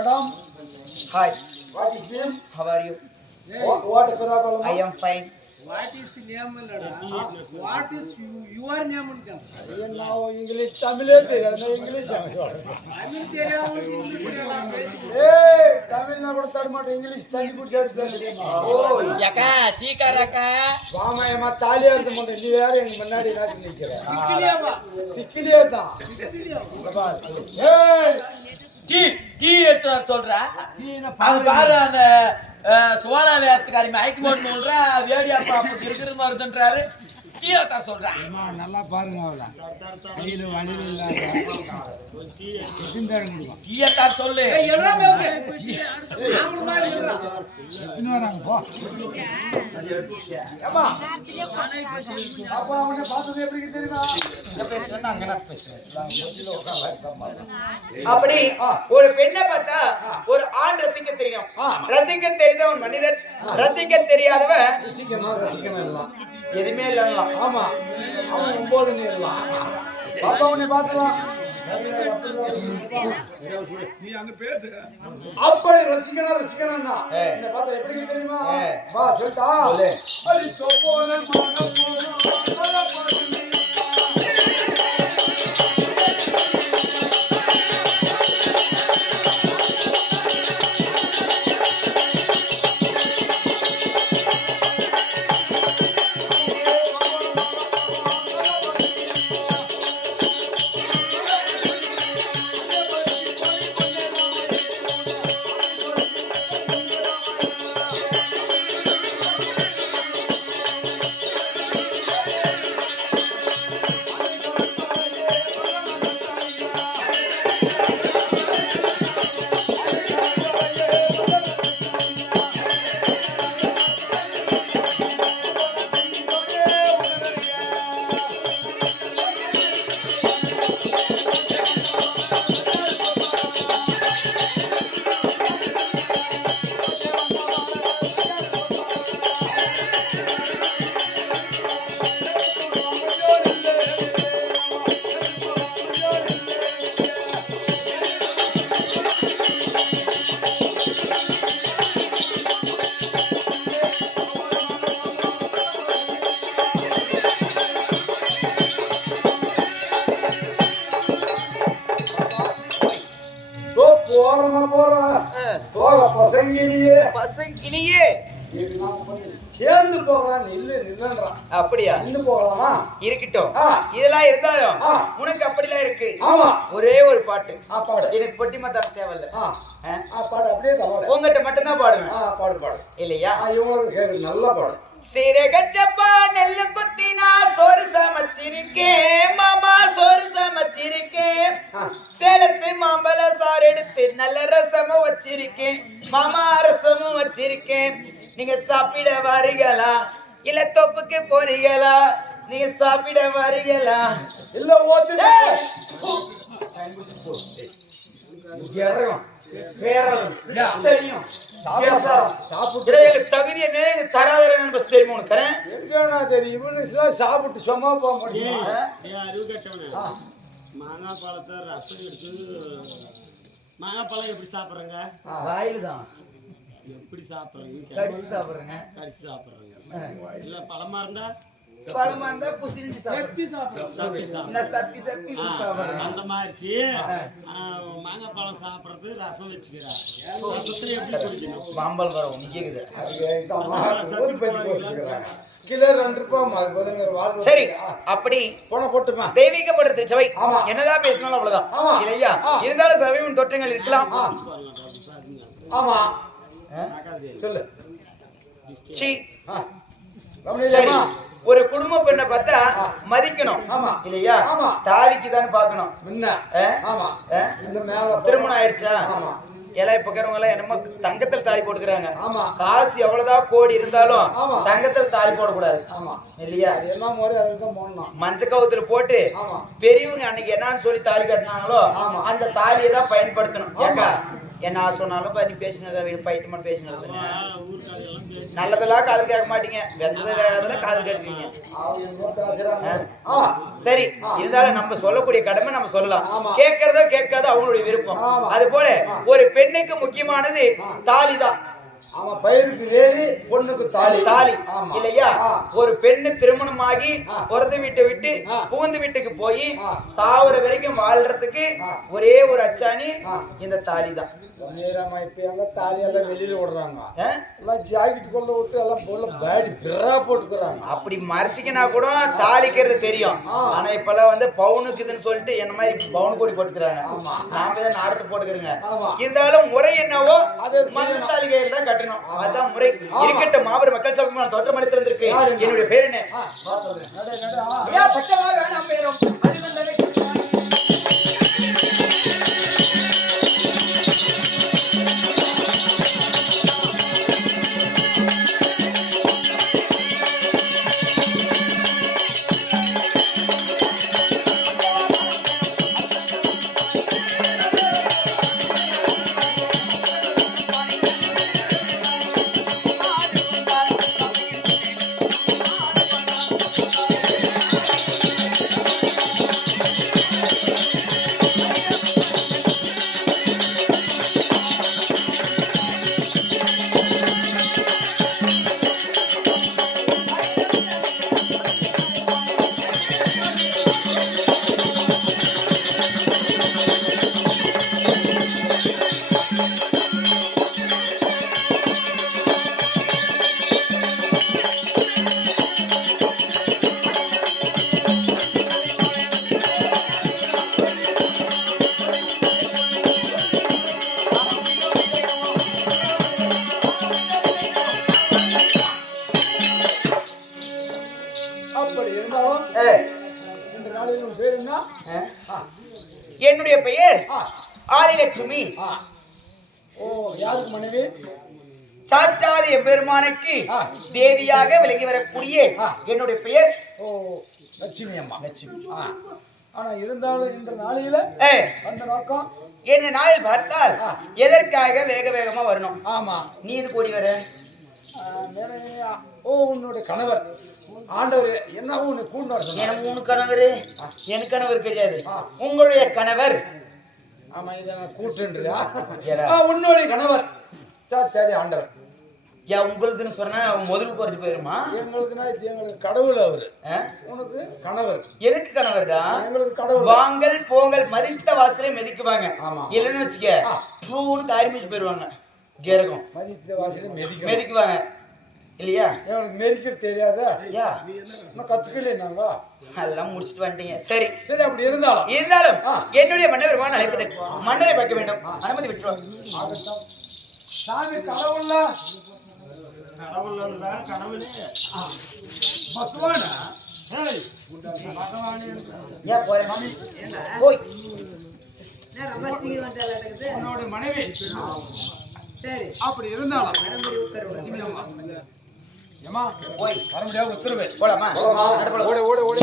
Madam. Hi. What is name? How are you? What problem? I am fine. What is name? What is your name? Now English, Tamil, English. Tamil English. Hey, Tamil na kodtadu mat English tani kudiyadu. Oh, yaka, tika raka. Vama ema tali arthu munde nee vera enga munnadi naku nikira. Tikiliyava. Tikiliyada. Hey, tea எடுத்து சொல்றா அது பாரு அந்த Chola வேத்துக்காரி mic போட்டு சொல்றா வேடியா பாப்பு இருக்கிற மாதிரின்றாரு tea எடுத்தா சொல்றா நல்லா பாருங்க அவள கையில வணில இல்ல டீ எடுத்தா சொல்லு எல்லாமே நாம மாதிரி இல்ல இன்னும் வராங்க போ ஏமா அப்பா அவனை பார்த்தது எப்படி தெரியுமா சொன்னாங்க நான் அப்படி ஒரு பெண்ணை பார்த்தா ஒரு ஆண் ரசிக்க தெரியும் ரசிக்க தெரிந்தவன் மனிதன் ரசிக்க தெரியாதவன் ரசிக்கணும் எல்லாம் எதுவுமே இல்லைங்களா ஆமா அவன் 9 நீரலாம் பாப்பா உன்னை பார்க்கலாம் நீ அங்க பேசு அப்படி ரசிக்கணும்னா என்ன பார்த்தா எப்படி தெரியுமா வா சொல்டா அடி சோப்போன பசங்கினியே சேர்ந்து போகலாம் நில்லுன்றான் அப்படியா நின்று போகலாமா இருக்கட்டும் இதெல்லாம் இருந்தாலும் உனக்கு அப்படிலாம் இருக்கு ஆமா ஒரே ஒரு பாட்டு பாடு எனக்கு பொட்டிமத்தான் தேவையில்ல பாடு அப்படியே தவறு உங்ககிட்ட மட்டும்தான் பாடுவேன் பாடு இல்லையா இவங்களுக்கு நல்லா பாடு சீரகச்சப்பா நெல்லு குத்தினா சோறு சமைச்சிருக்கேன் மாமா சோறு சமைச்சிருக்கேன் சேலத்து மாம்பழ சாறு எடுத்து நல்ல ரசமும் வச்சிருக்கேன் மாமா ரசமும் வச்சிருக்கேன் நீங்க சாப்பிட வரீங்களா இல்ல தொப்புக்கு போறீங்களா நீங்க சாப்பிட வரீங்களா இல்ல ஓத்து தகுதி என்ன தராதரன் தெரியுமா உனக்கு தெரியும் சாப்பிட்டு சும்மா போக முடியும் மாங்காய் பழத்தை ரசம் எடுத்து மாங்காய் பழம் எப்படி சாப்பிட்றங்க வாயில தான் எப்படி சாப்பிட்றீங்க கடிச்சு சாப்பிடுறேங்க கடிச்சு சாப்பிட்றங்க இல்லை பழமா இருந்தா பழமா இருந்தா புசிஞ்சு சாப்பிடுறேன் அந்த மாதிரி மாங்காய் பழம் சாப்பிட்றது ரசம் வச்சுக்கிறா ரசத்துல எப்படி குடிக்கணும் மாம்பழம் வரும் நிக்குது சரி அப்படி போட்டுமா தெய்வீகப்படுத்த சபை என்னதான் பேசினாலும் அவ்வளவுதான் இல்லையா இருந்தாலும் சபையின் தொற்றங்கள் இருக்கலாம் ஆமா சொல்லு சரி ஒரு குடும்ப பெண்ணை பார்த்தா மதிக்கணும் ஆமா இல்லையா ஆமா தாலிக்கு தான் பார்க்கணும் முன்ன ஆமா இந்த மேல திருமணம் ஆயிடுச்சா ஆமா எல்லாம் இப்ப இருக்கிறவங்க எல்லாம் என்னமோ தங்கத்தில் தாலி போட்டுக்கிறாங்க ஆமா காசு எவ்வளவுதான் கோடி இருந்தாலும் தங்கத்தில் தாலி போடக்கூடாது ஆமா இல்லையா என்ன மாதிரி அதுதான் போடணும் மஞ்ச கவுத்துல போட்டு பெரியவங்க அன்னைக்கு என்னன்னு சொல்லி தாலி கட்டினாங்களோ அந்த தாலியை தான் பயன்படுத்தணும் ஏக்கா என்ன சொன்னாலும் நீ பேசினது பைத்தியமா பேசினதுங்க ஊருக்காரெல்லாம் பேசி நல்லதெல்லாம் காது கேட்க மாட்டீங்க வெந்ததை வேறதெல்லாம் காது கேட்பீங்க சரி இருந்தாலும் நம்ம சொல்லக்கூடிய கடமை நம்ம சொல்லலாம் கேட்கறதோ கேட்காதோ அவங்களுடைய விருப்பம் அது போல ஒரு பெண்ணுக்கு முக்கியமானது தாலிதான் அவன் பயிருக்கு வேலி பொண்ணுக்கு தாலி தாலி இல்லையா ஒரு பெண்ணு திருமணமாகி பிறந்த வீட்டை விட்டு புகுந்து வீட்டுக்கு போய் சாவர வரைக்கும் வாழ்றதுக்கு ஒரே ஒரு அச்சாணி இந்த தாலி தான் தாலி எல்லாம் வெளியில விடுறாங்க எல்லாம் ஜாக்கெட் கொள்ள விட்டு எல்லாம் போல பேடி பிறா போட்டுக்கிறாங்க அப்படி மறைச்சிக்கினா கூட தாலிக்கிறது தெரியும் ஆனா இப்பெல்லாம் வந்து பவுனுக்குதுன்னு சொல்லிட்டு என்ன மாதிரி பவுன் கோடி போட்டுக்கிறாங்க நாம தான் நாடத்து போட்டுக்கிறோங்க இருந்தாலும் முறை என்னவோ மண்ணு தாலிகையில் தான் கட்டணும் அதுதான் முறை இருக்கட்டும் மாபெரும் மக்கள் சபை நான் தோற்றம் அளித்து வந்திருக்கு என்னுடைய பேர் என்ன வேணாம் பேரும் என்னுடைய பெயர் ஆதிலட்சுமி. யாருக்கு மனைவி? சாச்சாதி எம்பெருமானுக்கு தேவியாக விளங்கி வரக்கூடிய என்னுடைய பெயர் லட்சுமி அம்மா. லட்சுமி. ஆனா இருந்தாலும் இந்த நாளையில அந்த நோக்கம் என்ன நாளில் பார்த்தால் எதற்காக வேக வேகமா வரணும்? ஆமா, நீ இது கூடி வர உன்னுடைய கணவர் ஆண்டவர் என்ன உன்னை கூண்டார்? எனக்கு உன் கணவர் எனக்கு கணவர் கிடையாது, உங்களுடைய கணவர். ஆமா, இதை நான் கூட்டுன்றியா? உன்னுடைய கணவர் சாச்சாதி ஆண்டவர். ஏன் உங்களுக்குன்னு சொன்னா முதல் குறைஞ்சு போயிருமா? எங்களுக்குன்னா எங்களுக்கு கடவுள் அவரு, உனக்கு கணவர். எனக்கு கணவர் தான். எங்களுக்கு கடவுள். வாங்கல் போங்கல் மதித்த வாசலே மிதிக்குவாங்க. ஆமா, இல்லைன்னு வச்சுக்க பூன்னு காரிமிச்சு போயிருவாங்க. கேரகம் மதித்த வாசலே மிதிக்குவாங்க இல்லையா? எங்களுக்கு மெரிக்க தெரியாதா? யா கத்துக்கல நாங்க அதெல்லாம் முடிச்சுட்டு வந்துட்டீங்க. சரி சரி, அப்படி இருந்தாலும் என்னுடைய மன்னவர் அழைப்பதற்கு மன்னரை பார்க்க வேண்டும், அனுமதி விட்டுருவாங்க. சாமி கடவுள்ல கடவுளே பகவானா? ஏன் போறேன் போய் உன்னோட மனைவி. சரி, அப்படி இருந்தாலும் ஏமா போய் வர முடியாது, உத்தரவு. போலாமா? ஓடு ஓடு ஓடு.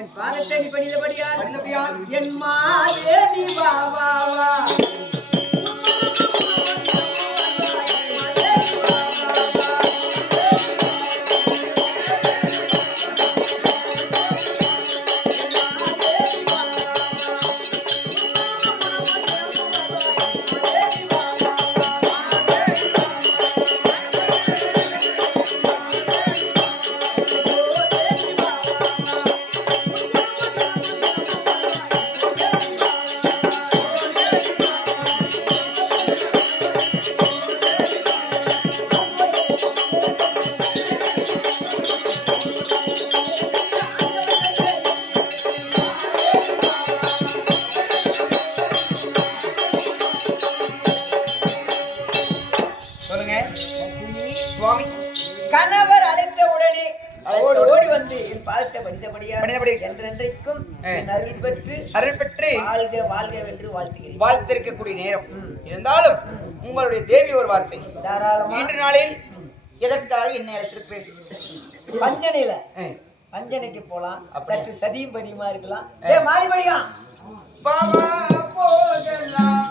என் பாதத்தை நீ படித்தபடியால் என் மாதே நீ வா வா வா சுவாமி கணவர் அழைத்த உடனே ஓடி வந்து என் பாதத்தை படித்தபடியால் என்றென்றைக்கும் என் அருள் பெற்று வாழ்க வாழ்க வென்று வாழ்த்துகிறேன். வாழ்த்திருக்கக்கூடிய நேரம் இருந்தாலும் உங்களுடைய தேவி ஒரு வார்த்தை தாராளமா இன்று நாளில் எதற்காக என்னை அழைத்திருப்பேன்? பஞ்சனையில பஞ்சனைக்கு போலாம், சற்று சதியும் படியுமா இருக்கலாம். மாறிபடியா பாபா போகலாம்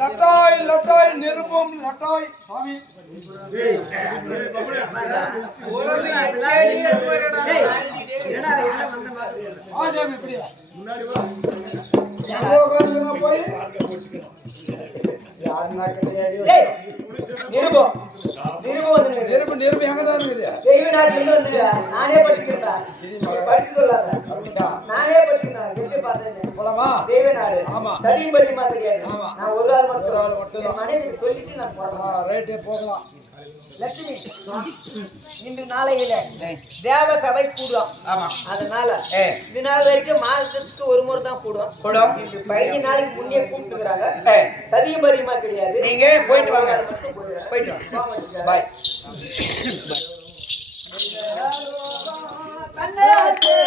லட்டாய் லட்டாய் நிருபம் லட்டாய் சாமி ஆஜாமி இப்படியா முன்னாடி போய் யாருன்னா கிடையாது. நிருபம் நெருப்பு நெருப்பு எங்கதான் இருக்குது? நானே படிச்சுக்கிறேன், படிச்சு சொல்லாத, நானே படிச்சுக்கிறேன். போலாமா? தேவநாடு ஆமா. சதியும் படியுமா தெரியாது. ஆமா. நான் ஒரு ஆள் மட்டும் என் மனைவி சொல்லிட்டு நான் போறேன். ரைட்டு போகலாம். லட்சுமி இன்று நாளையில தேவ சபை கூடுவோம். ஆமா. அதனால இது நாள் வரைக்கும் மாசத்துக்கு ஒரு முறை தான் கூடும். இன்று 15 நாளைக்கு முன்னே கூப்பிட்டுக்கிறாங்க. சதியும் படியுமா கிடையாது. நீங்க போயிட்டு வாங்க, போயிட்டு வாங்க. பாய். கண்ணே